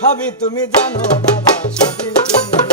সবই তুমি জানো বাবা সবই তুমি।